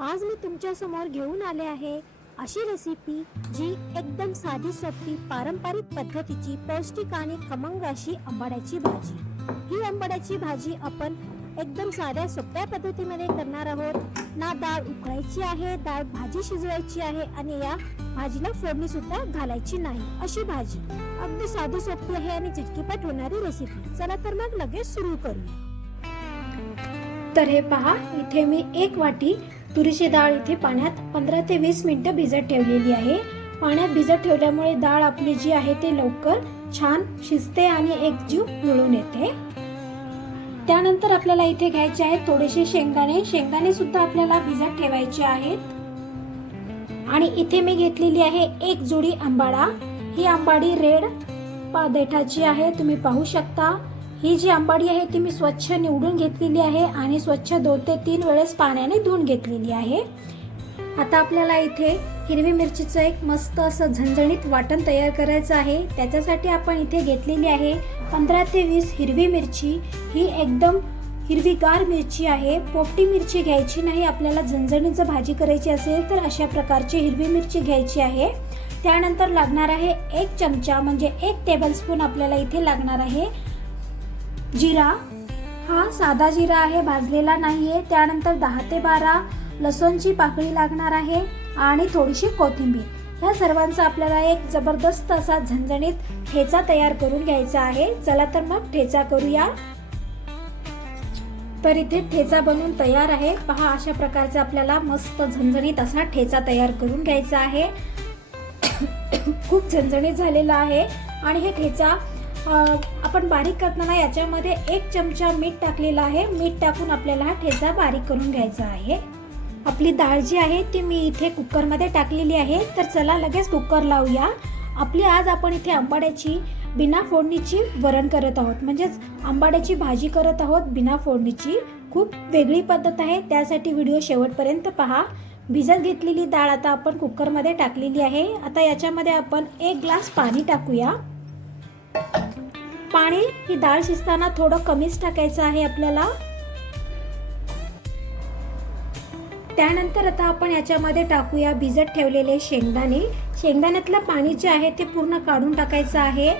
आज मी तुमच्या समोर घेऊन आले आहे अशी रेसिपी जी एकदम साधी सोपी पारंपरिक पद्धतीची पौष्टिक आणि खमंग अशी आंबाड्याची भाजी। ही आंबाड्याची भाजी आपण एकदम साध्या सोप्या पद्धतीमध्ये करणार आहोत। ना डाळ उकळायची आहे, डाळ भाजी शिजवायची आहे आणि या भाजीला फोडणी सुद्धा घालायची नाही। अशी भाजी अगदी साधी सोपी आहे आणि झटकीपट होणारी रेसिपी। चला तर मग लगेच सुरू करूया। तर हे पहा, इथे मी 1 वाटी तुरीची डाळ इथे पाण्यात 15 ते 20 मिनिटं भिजत ठेवलेली आहे। पाण्यात भिजत ठेवल्यामुळे डाळ आपली जी आहे ते लवकर छान शिजते आणि एकजीव मिळून येते। त्यानंतर आपल्याला इथे घ्यायचे आहेत थोडेसे शेंगदाणे सुद्धा आपल्याला भिजत ठेवायचे आहेत। आणि इथे मी घेतलेली आहे 1 जोडी आंबाडा। ही आंबाडी रेड देठाची आहे, तुम्ही पाहू शकता। ही जी आंबाडी आहे ती मी स्वच्छ निवडून घेतलेली आहे आणि स्वच्छ 2 ते 3 वेळेस पाण्याने धुवून घेतलेली आहे। आता आपल्याला इथे हिरवी मिरचीचं एक मस्त असं झणझणीत वाटण तयार करायचं आहे। त्याच्यासाठी आपण इथे घेतलेली आहे 15 ते 20 हिरवी मिरची। ही एकदम हिरवीगार मिरची आहे, पोपटी मिरची घ्यायची नाही। आपल्याला झणझणीत जर भाजी करायची असेल तर अशा प्रकारची हिरवी मिरची घ्यायची आहे। त्यानंतर लागणार आहे 1 चमचा म्हणजे 1 टेबलस्पून आपल्याला इथे लागणार आहे जिरा। हा साधा जिरा आहे, भाजलेला नाहीये। त्यानंतर 10 ते 12 लसूणची पाकळी लागणार आहे आणि थोडीशी कोथिंबीर। या सर्वांचा आपल्याला एक जबरदस्त असा झणझणीत ठेचा तयार करून घ्यायचा आहे। चला तर मग ठेचा करूया। तर इथे ठेचा बनवून तयार आहे। पहा, अशा प्रकारचा आपल्याला मस्त झणझणीत असा ठेचा तयार करून घ्यायचा आहे। खूप झणझणीत झालेला आहे आणि हे ठेचा आपण बारीक करताना याच्यामध्ये 1 चमचा मीठ टाकलेला आहे। मीठ टाकून आपल्याला हा ठेचा बारीक करून घ्यायचा आहे। आपली डाळ जी आहे ती मी इथे कुकरमध्ये टाकलेली आहे। तर चला लगेच कुकर लावूया। आपली आज आपण इथे आंबाड्याची बिना फोडणीची वरण करत आहोत, म्हणजेच आंबाड्याची भाजी करत आहोत बिना फोडणीची। खूप वेगळी पद्धत आहे, त्यासाठी व्हिडिओ शेवटपर्यंत पहा। भिजत घेतलेली डाळ आता आपण कुकरमध्ये टाकलेली आहे। आता याच्यामध्ये आपण 1 ग्लास पाणी टाकूया। पाणी ही डाळ शिजताना थोडं कमीच टाकायचं आहे आपल्याला। त्यानंतर आता आपण याच्यामध्ये टाकूया भिजत ठेवलेले शेंगदाणे। शेंगदाण्यातलं पाणी जे आहे ते पूर्ण काढून टाकायचं आहे।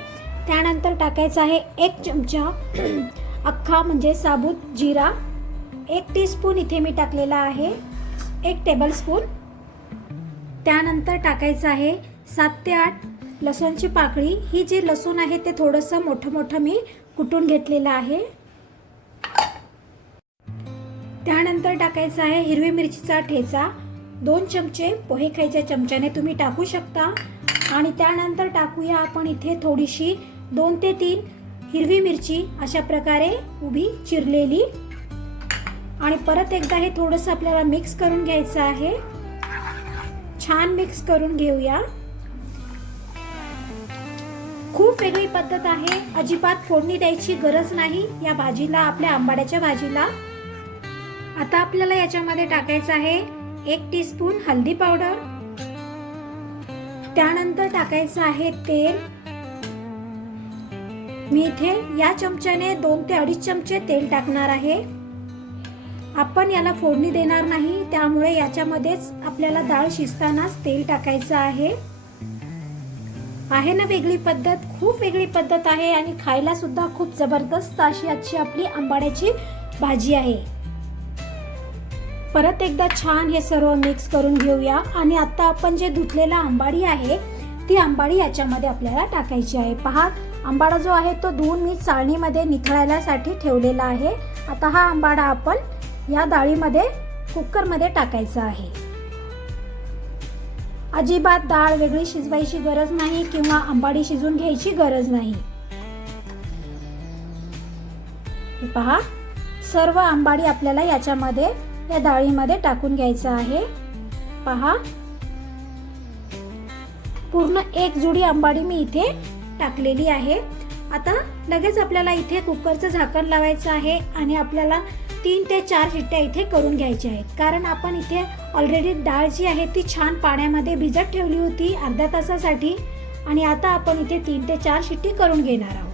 त्यानंतर टाकायचं आहे 1 चमचा अख्खा म्हणजे साबूत जिरा। 1 टीस्पून इथे मी टाकलेला आहे, 1 टेबलस्पून। त्यानंतर टाकायचं आहे 7 ते 8 लसूणची पाकळी। ही जी लसूण आहे ते थोडंसं मोठं मी कुटून घेतलेलं आहे। त्यानंतर टाकायचा आहे हिरवी मिरचीचा ठेचा। 2 चमचे पोहे खायच्या चमच्याने तुम्ही टाकू शकता। आणि त्यानंतर टाकूया आपण इथे थोडीशी 2 ते 3 हिरवी मिरची अशा प्रकारे उभी चिरलेली। आणि परत एकदा हे थोडंसं आपल्याला मिक्स करून घ्यायचं आहे। छान मिक्स करून घेऊया। खूप वेगळी पद्धत आहे, अजिबात फोडणी द्यायची गरज नाही या भाजीला, आपल्या आंबाड्याच्या भाजीला। आता आपल्याला याच्यामध्ये टाकायचं आहे 1 टीस्पून हळदी पावडर। त्यानंतर टाकायचं आहे तेल। मी इथे या चमच्याने 2 ते 2.5 चमचे तेल टाकणार आहे। आपण याला फोडणी देणार नाही, त्यामुळे याच्यामध्येच आपल्याला डाळ शिजतानाच तेल टाकायचं आहे। आहे ना वेगळी पद्धत, खूप वेगळी पद्धत आहे आणि खायला सुद्धा खूप जबरदस्त अशी आजची आपली आंबाड्याची भाजी आहे। परत एकदा छान हे सर्व मिक्स करून घेऊया। आणि आता आपण जे धुतलेला आंबाडी आहे ती आंबाडी याच्यामध्ये आपल्याला टाकायची आहे। पहा, आंबाडा जो आहे तो धुवून मी चाळणीमध्ये निथळायसाठी ठेवलेला आहे। आता हा आंबाडा आपण या डाळीमध्ये कुकरमध्ये टाकायचा आहे। अजिबात डाळ वेगळी शिजवायची गरज नाही किंवा आंबाडी शिजून घ्यायची गरज नाही। पहा, सर्व आंबाडी आपल्याला याच्यामध्ये या डाळीमध्ये टाकून घ्यायचं आहे। पहा, पूर्ण 1 जोडी आंबाडी मी इथे टाकलेली आहे। आता लगेच आपल्याला इथे कुकरचं झाकण लावायचं आहे आणि आपल्याला 3 ते 4 शिट्ट्या इथे करून घ्यायच्या आहेत। कारण आपण इथे ऑलरेडी डाळ जी आहे ती छान पाण्यामध्ये भिजत ठेवली होती अर्ध्या तासासाठी आणि आता आपण इथे 3 ते 4 शिट्टी करून घेणार आहोत।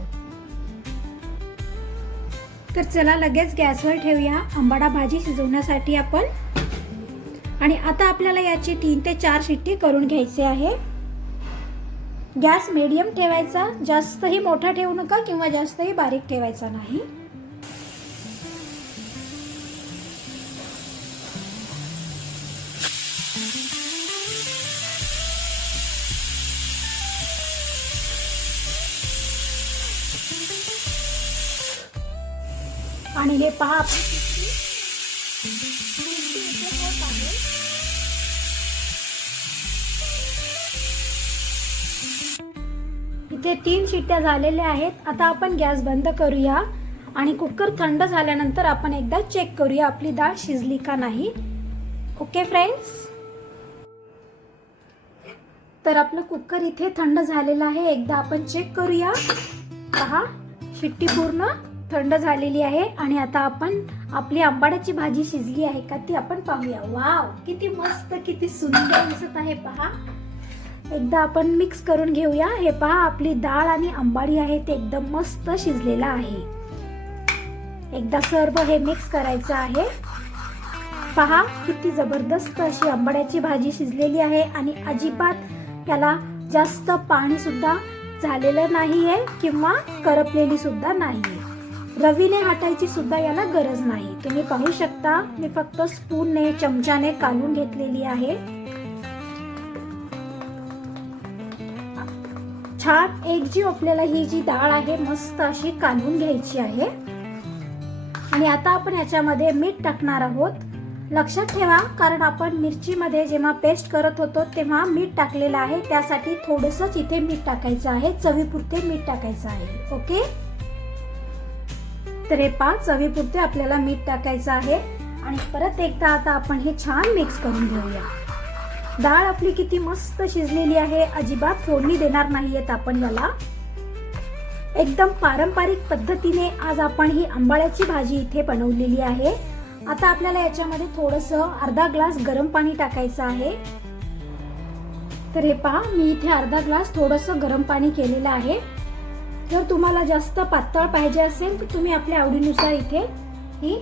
तर चला लगेच गॅसवर ठेवूया। आंबाडा भाजी शिजवण्यासाठी आपण आणि आता आपल्याला याची 3 ते 4 शिट्टी करून घ्यायची आहे. गॅस मीडियम ठेवायचा, जास्तही मोठा ठेवू नका किंवा जास्तही बारीक ठेवायचा नाही. आणि हे पहा इथे 3 शिट्ट्या झालेल्या आहेत. आता आपण गॅस बंद करूया आणि कुकर थंड झाल्यानंतर आपण एकदा चेक करूया आपली डाळ शिजली का नाही. ओके फ्रेंड्स, तर आपलं कुकर इथे थंड झालेलं आहे. एकदा आपण चेक करूया. पहा, शिट्टी पूर्ण थंड झालेली आहे. आणि आता आपण आपली आंबाड्याची भाजी शिजली आहे का ती आपण पाहूया. वाव, किती मस्त, किती सुंदर दिसत आहे. पहा, एकदा आपण मिक्स करून घेऊया. हे पहा, आपली डाळ आणि आंबाडी आहे ते एकदम मस्त शिजलेला आहे. एकदा सर्व हे मिक्स करायचं आहे. पहा, किती जबरदस्त अशी आंबाड्याची भाजी शिजलेली आहे आणि अजिबात याला जास्त पाणी सुद्धा झालेलं नाहीये किंवा करपलेली सुद्धा नाहीये. रवीने हाटायची सुद्धा याला गरज नाही. तुम्ही पाहू शकता, मी फक्त स्पूनने, चमच्याने काढून घेतलेली आहे. छान एकजीव आपल्याला ही जी डाळ आहे मस्त अशी काढून घ्यायची आहे. आणि आता आपण याच्यामध्ये मीठ टाकणार आहोत. लक्षात ठेवा, कारण आपण मिरचीमध्ये जेव्हा पेस्ट करत होतो तेव्हा मीठ टाकलेलं आहे, त्यासाठी थोडंसंच इथे मीठ टाकायचं आहे. चवीपुरते मीठ टाकायचं आहे. ओके, तर हे पहा, चवीपुरते आपल्याला मीठ टाकायचं आहे. आणि परत एकदा आता आपण हे छान मिक्स करून घेऊया. डाळ आपली किती मस्त शिजलेली आहे. अजिबात फोडणी देणार नाहीयेत आपण याला. एकदम पारंपरिक पद्धतीने आज आपण ही आंबाड्याची भाजी इथे बनवलेली आहे. आता आपल्याला याच्यामध्ये थोडंसं अर्धा ग्लास गरम पाणी टाकायचं आहे. तर हे पहा, मी इथे अर्धा ग्लास थोडंसं गरम पाणी केलेलं आहे. जर तुम्हाला जास्त पातळ पाहिजे असेल तर तुम्ही आपल्या आवडीनुसार इथे ही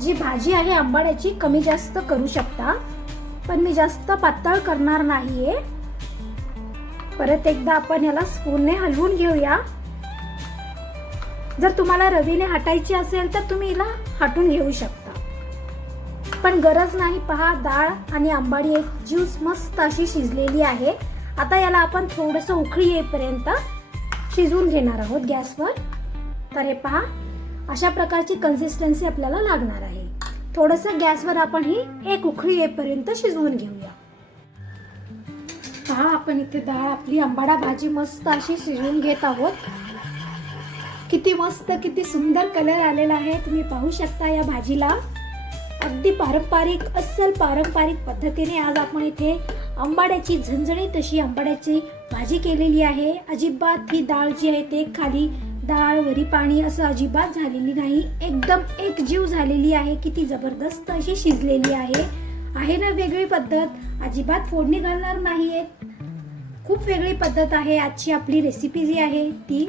जी भाजी आहे आंबाड्याची कमी जास्त करू शकता, पण मी जास्त पातळ करणार नाहीये. परत एकदा आपण याला स्पूनने हलवून घेऊया. जर तुम्हाला रवीने हाटायची असेल तर तुम्ही हिला हाटून घेऊ शकता, पण गरज नाही. पहा, डाळ आणि आंबाडी एक ज्यूस मस्त अशी शिजलेली आहे. आता याला आपण थोडंसं उकळी येईपर्यंत शिजवून घेणार आहोत गॅसवर. तर हे पहा, अशा प्रकारची कन्सिस्टन्सी आपल्याला लागणार आहे. थोडंसं गॅसवर आपण ही एक उकळी येईपर्यंत शिजवून घेऊया. पहा, आपण इथे डाळ आपली आंबाडा भाजी मस्त अशी शिजवून घेत आहोत. किती मस्त, किती सुंदर कलर आलेला आहे. तुम्ही पाहू शकता या भाजीला. अगदी पारंपरिक, अस्सल पारंपरिक पद्धतीने आज आपण इथे आंबाड्याची झणझणीत अशी आंबाड्याची भाजी केलेली आहे. अजिबात ही डाळ जी आहे ते खाली डाळ वरी पाणी असं अजिबात झालेली नाही. एकदम एकजीव झालेली आहे. किती जबरदस्त अशी शिजलेली आहे ना वेगळी पद्धत. अजिबात फोडणी घालणार नाहीये. खूप वेगळी पद्धत आहे आजची आपली रेसिपी जी आहे ती.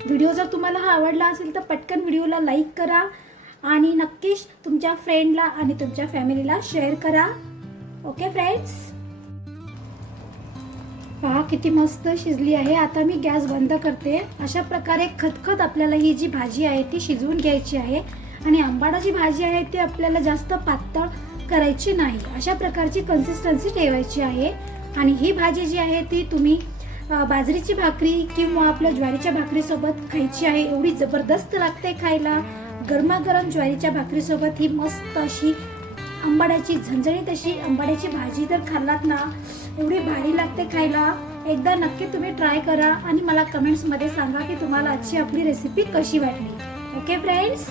व्हिडिओ जर तुम्हाला हा आवडला असेल तर पटकन व्हिडिओला लाईक करा आणि नक्कीच तुमच्या फ्रेंडला आणि तुमच्या फॅमिलीला शेअर करा. ओके फ्रेंड्स, पहा किती मस्त शिजली आहे. आता मी गॅस बंद करते. अशा प्रकारे खतखत आपल्याला ही जी भाजी आहे ती शिजवून घ्यायची आहे. आणि आंबाडा जी भाजी आहे ती आपल्याला जास्त पातळ करायची नाही. अशा प्रकारची कन्सिस्टन्सी ठेवायची आहे. आणि ही भाजी जी आहे ती तुम्ही बाजरीची भाकरी किंवा आपल्या ज्वारीच्या भाकरीसोबत खायची आहे. एवढी जबरदस्त लागते खायला. गरमागरम ज्वारीच्या भाकरीसोबत ही मस्त अशी आंबाड्याची झणझणीत अशी आंबाड्याची भाजी जर खाल्लात ना, एवढी भारी लागते खायला. एकदा नक्की तुम्ही ट्राय करा आणि मला कमेंट्समध्ये सांगा की तुम्हाला आजची आपली रेसिपी कशी वाटली. ओके फ्रेंड्स,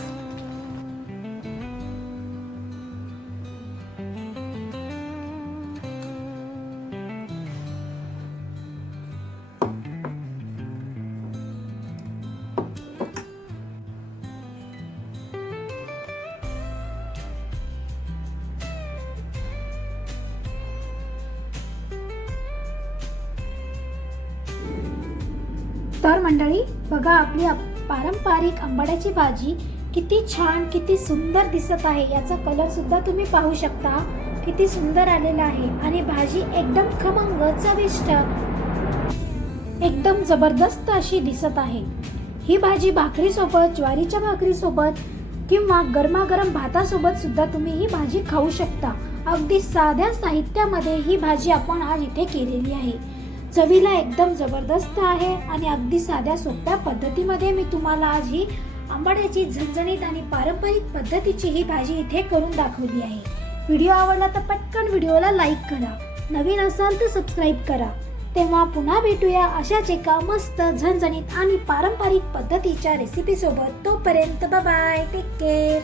तर मंडळी बघा, आपली पारंपरिक आंबाड्याची भाजी किती छान, किती सुंदर दिसत आहे. याचा कलर सुद्धा तुम्ही पाहू शकता, किती सुंदर आलेला आहे. आणि भाजी एकदम खमंग, चविष्ट, एकदम जबरदस्त अशी दिसत आहे. ही भाजी भाकरीसोबत, ज्वारीच्या भाकरीसोबत किंवा गरमागरम भातासोबत सुद्धा तुम्ही ही भाजी खाऊ शकता. अगदी साध्या साहित्यामध्ये ही भाजी आपण आज इथे केलेली आहे. चवीला एकदम जबरदस्त आहे आणि अगदी साध्या सोप्या पद्धतीमध्ये मी तुम्हाला आज ही आंबाड्याची झणझणीत आणि पारंपरिक पद्धतीची ही भाजी इथे करून दाखवली आहे. व्हिडिओ आवडला तर पटकन व्हिडिओला लाईक करा, नवीन असाल तर सबस्क्राईब करा. तेव्हा पुन्हा भेटूया अशाच एका मस्त झणझणीत आणि पारंपरिक पद्धतीच्या रेसिपी सोबत. तोपर्यंत बाय बाय, टेक केअर.